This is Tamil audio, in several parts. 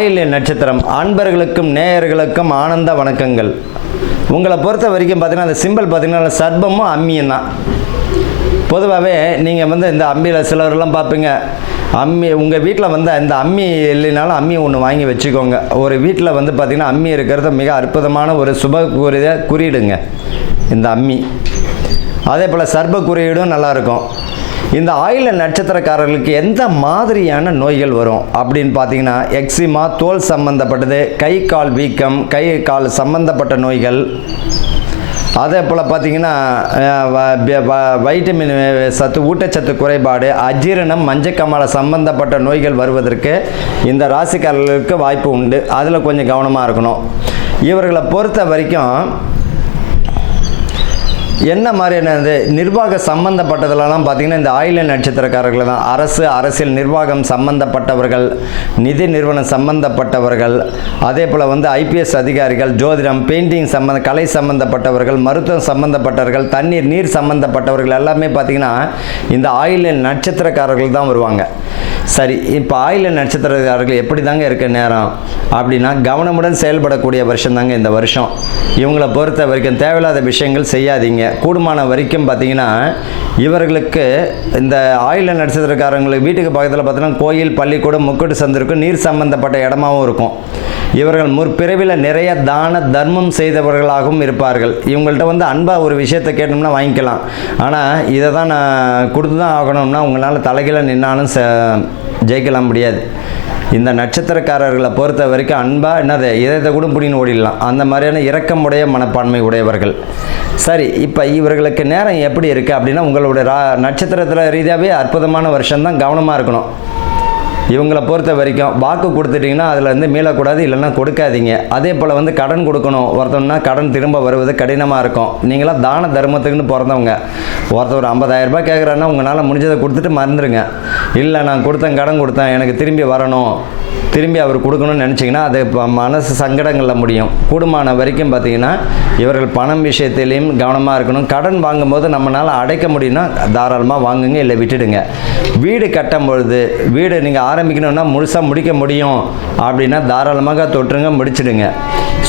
ஆயில்ய நட்சத்திரம். அன்பர்களுக்கும் நேயர்களுக்கும் ஆனந்த வணக்கங்கள். உங்களை பொறுத்த வரைக்கும் பார்த்தீங்கன்னா அந்த சிம்பிள் பார்த்தீங்கன்னா சர்பமும் அம்மியும் தான். பொதுவாகவே நீங்கள் வந்து இந்த அம்மியில் சிலர்லாம் பார்ப்பீங்க. அம்மி உங்கள் வீட்டில் வந்து இந்த அம்மி இல்லைனாலும் அம்மி ஒன்று வாங்கி வச்சுக்கோங்க. ஒரு வீட்டில் வந்து பார்த்திங்கன்னா அம்மி இருக்கிறது மிக அற்புதமான ஒரு சுப குறிய குறியீடுங்க இந்த அம்மி. அதே போல் சர்ப குறியீடும் நல்லாயிருக்கும் இந்த ஆயில நட்சத்திரக்காரர்களுக்கு எந்த மாதிரியான நோய்கள் வரும் அப்படின்னு பார்த்தீங்கன்னா எக்ஸிமா தோல் சம்பந்தப்பட்டது கை கால் வீக்கம் கை கால் சம்பந்தப்பட்ட நோய்கள். அதே போல் பார்த்தீங்கன்னா வ- வ- வைட்டமின் சத்து ஊட்டச்சத்து குறைபாடு அஜீரணம் மஞ்சக்கமல சம்பந்தப்பட்ட நோய்கள் வருவதற்கு இந்த ராசிக்காரர்களுக்கு வாய்ப்பு உண்டு. அதில் கொஞ்சம் கவனமாக இருக்கணும். இவர்களை பொறுத்த வரைக்கும் என்ன மாதிரியான இந்த நிர்வாக சம்பந்தப்பட்டதுலலாம் பார்த்தீங்கன்னா இந்த ஆயில நட்சத்திரக்காரர்கள் தான். அரசு அரசியல் நிர்வாகம் சம்பந்தப்பட்டவர்கள் நிதி நிறுவனம் சம்பந்தப்பட்டவர்கள் அதே போல் வந்து ஐபிஎஸ் அதிகாரிகள் ஜோதிடம் பெயிண்டிங் சம்பந்த கலை சம்பந்தப்பட்டவர்கள் மருத்துவம் சம்பந்தப்பட்டவர்கள் தண்ணீர் நீர் சம்பந்தப்பட்டவர்கள் எல்லாமே பார்த்தீங்கன்னா இந்த ஆயில நட்சத்திரக்காரர்கள் தான் வருவாங்க. சரி இப்போ ஆயில நட்சத்திரக்காரர்கள் எப்படி தாங்க இருக்க நேரம்? அப்படின்னா கவனமுடன் செயல்படக்கூடிய வருஷம் தாங்க இந்த வருஷம். இவங்களை பொறுத்த வரைக்கும் தேவையில்லாத விஷயங்கள் செய்யாதீங்க. கூடுமான வரைக்கும் பார்த்தீங்கன்னா இவர்களுக்கு இந்த ஆயில் நட்சத்திரக்காரங்களுக்கு வீட்டுக்கு பக்கத்தில் பார்த்தீங்கன்னா கோயில் பள்ளிக்கூடம் முக்கூட்டு சந்திருக்கும் நீர் சம்பந்தப்பட்ட இடமாவும் இருக்கும். இவர்கள் முற்பிறவியில் நிறைய தான தர்மம் செய்தவர்களாகவும் இருப்பார்கள். இவங்கள்ட்ட வந்து அன்பாக ஒரு விஷயத்தை கேட்டோம்னா வாங்கிக்கலாம். ஆனால் இதை தான் நான் கொடுத்து தான் ஆகணும்னா உங்களால் தலைகீழ நின்னாலும் ச ஜெயிக்கலாம் முடியாது. இந்த நட்சத்திரக்காரர்களை பொறுத்த வரைக்கும் அன்பாக என்னது இதயத்தை கூட பிடின்னு ஓடிடலாம். அந்த மாதிரியான இரக்கமுடைய மனப்பான்மை உடையவர்கள். சரி இப்போ இவர்களுக்கு நேரம் எப்படி இருக்குது அப்படின்னா உங்களுடைய ரா நட்சத்திரத்தில் ரீதியாகவே அற்புதமான வருஷம்தான் கவனமாக இருக்கணும். இவங்களை பொறுத்த வரைக்கும் வாக்கு கொடுத்துட்டிங்கன்னா அதில் வந்து மீளக்கூடாது இல்லைன்னா கொடுக்காதீங்க. அதே போல் வந்து கடன் கொடுக்கணும். ஒருத்தவங்கன்னா கடன் திரும்ப வருவது கடினமாக இருக்கும். நீங்களாம் தான தர்மத்துக்குன்னு பிறந்தவங்க. ஒருத்தர் ஒரு 50000 ரூபாய் உங்களால் முடிஞ்சதை கொடுத்துட்டு மறந்துடுங்க இல்லை நான் கொடுத்தேன் கடன் கொடுத்தேன் எனக்கு திரும்பி வரணும். திரும்பி அவர் கொடுக்கணும்னு நினச்சிங்கன்னா அது இப்போ மனசு சங்கடங்களில் முடியும். கூடுமான வரைக்கும் பார்த்தீங்கன்னா இவர்கள் பணம் விஷயத்திலையும் கவனமாக இருக்கணும். கடன் வாங்கும்போது நம்மளால் அடைக்க முடியும்னா தாராளமாக வாங்குங்க இல்லை விட்டுடுங்க. வீடு கட்டும் பொழுது வீடு நீங்கள் ஆரம்பிக்கணும்னா முழுசாக முடிக்க முடியும். அப்படின்னா தாராளமாக தொற்றுங்க முடிச்சிடுங்க.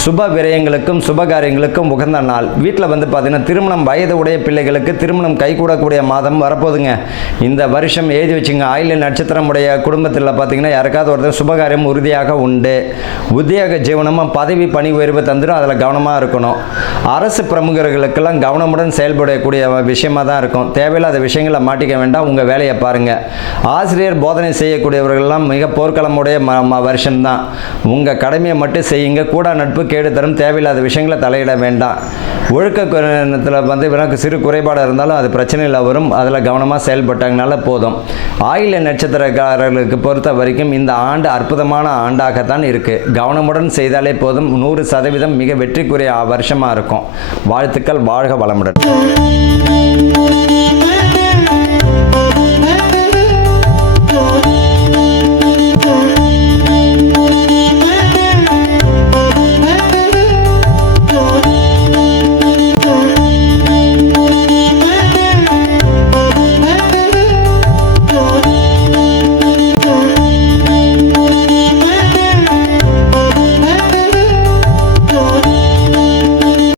சுப விரயங்களுக்கும் சுப காரியங்களுக்கும் உகந்த நாள். வீட்டில் வந்து பார்த்தீங்கன்னா திருமணம் வயது உடைய பிள்ளைகளுக்கு திருமணம் கைகூடக்கூடிய மாதம் வரப்போகுதுங்க. இந்த வருஷம் எழுதி வச்சுங்க. ஆயில் நட்சத்திரம் உடைய குடும்பத்தில் பார்த்தீங்கன்னா யாருக்காவது ஒருத்தர் சுபகாரியம் உறுதியாக உண்டு. உத்தியோக ஜீவனமும் பதவி பணி உயர்வு தந்துடும் அதில் கவனமாக இருக்கணும். அரசு பிரமுகர்களுக்கெல்லாம் கவனமுடன் செயல்படக்கூடிய விஷயமா தான் இருக்கும். தேவையில்லாத விஷயங்களை மாட்டிக்க வேண்டாம். உங்கள் வேலையை பாருங்கள் ஆசிரியர் போதனை செய்யக்கூடியவர்கள்லாம் மிக போர்க்களமுடைய ம ம வருஷம்தான் உங்கள் கடமையை மட்டும் செய்யுங்க. கூட நட்பு கேடு தரும். தேவையில்லாத விஷயங்களை தலையிட வேண்டாம். ஒழுக்கத்தில் வந்து எனக்கு சிறு குறைபாடு இருந்தாலும் அது பிரச்சனையில் வரும். அதில் கவனமாக செயல்பட்டாங்கனால போதும். ஆயில நட்சத்திரக்காரர்களுக்கு பொறுத்த வரைக்கும் இந்த ஆண்டு அற்புதமான ஆண்டாகத்தான் இருக்குது கவனமுடன் செய்தாலே போதும். நூறு சதவீதம் மிக வெற்றிக்குரிய வருஷமாக இருக்கும். வாழ்த்துக்கள் வாழ்க வளமுடன்.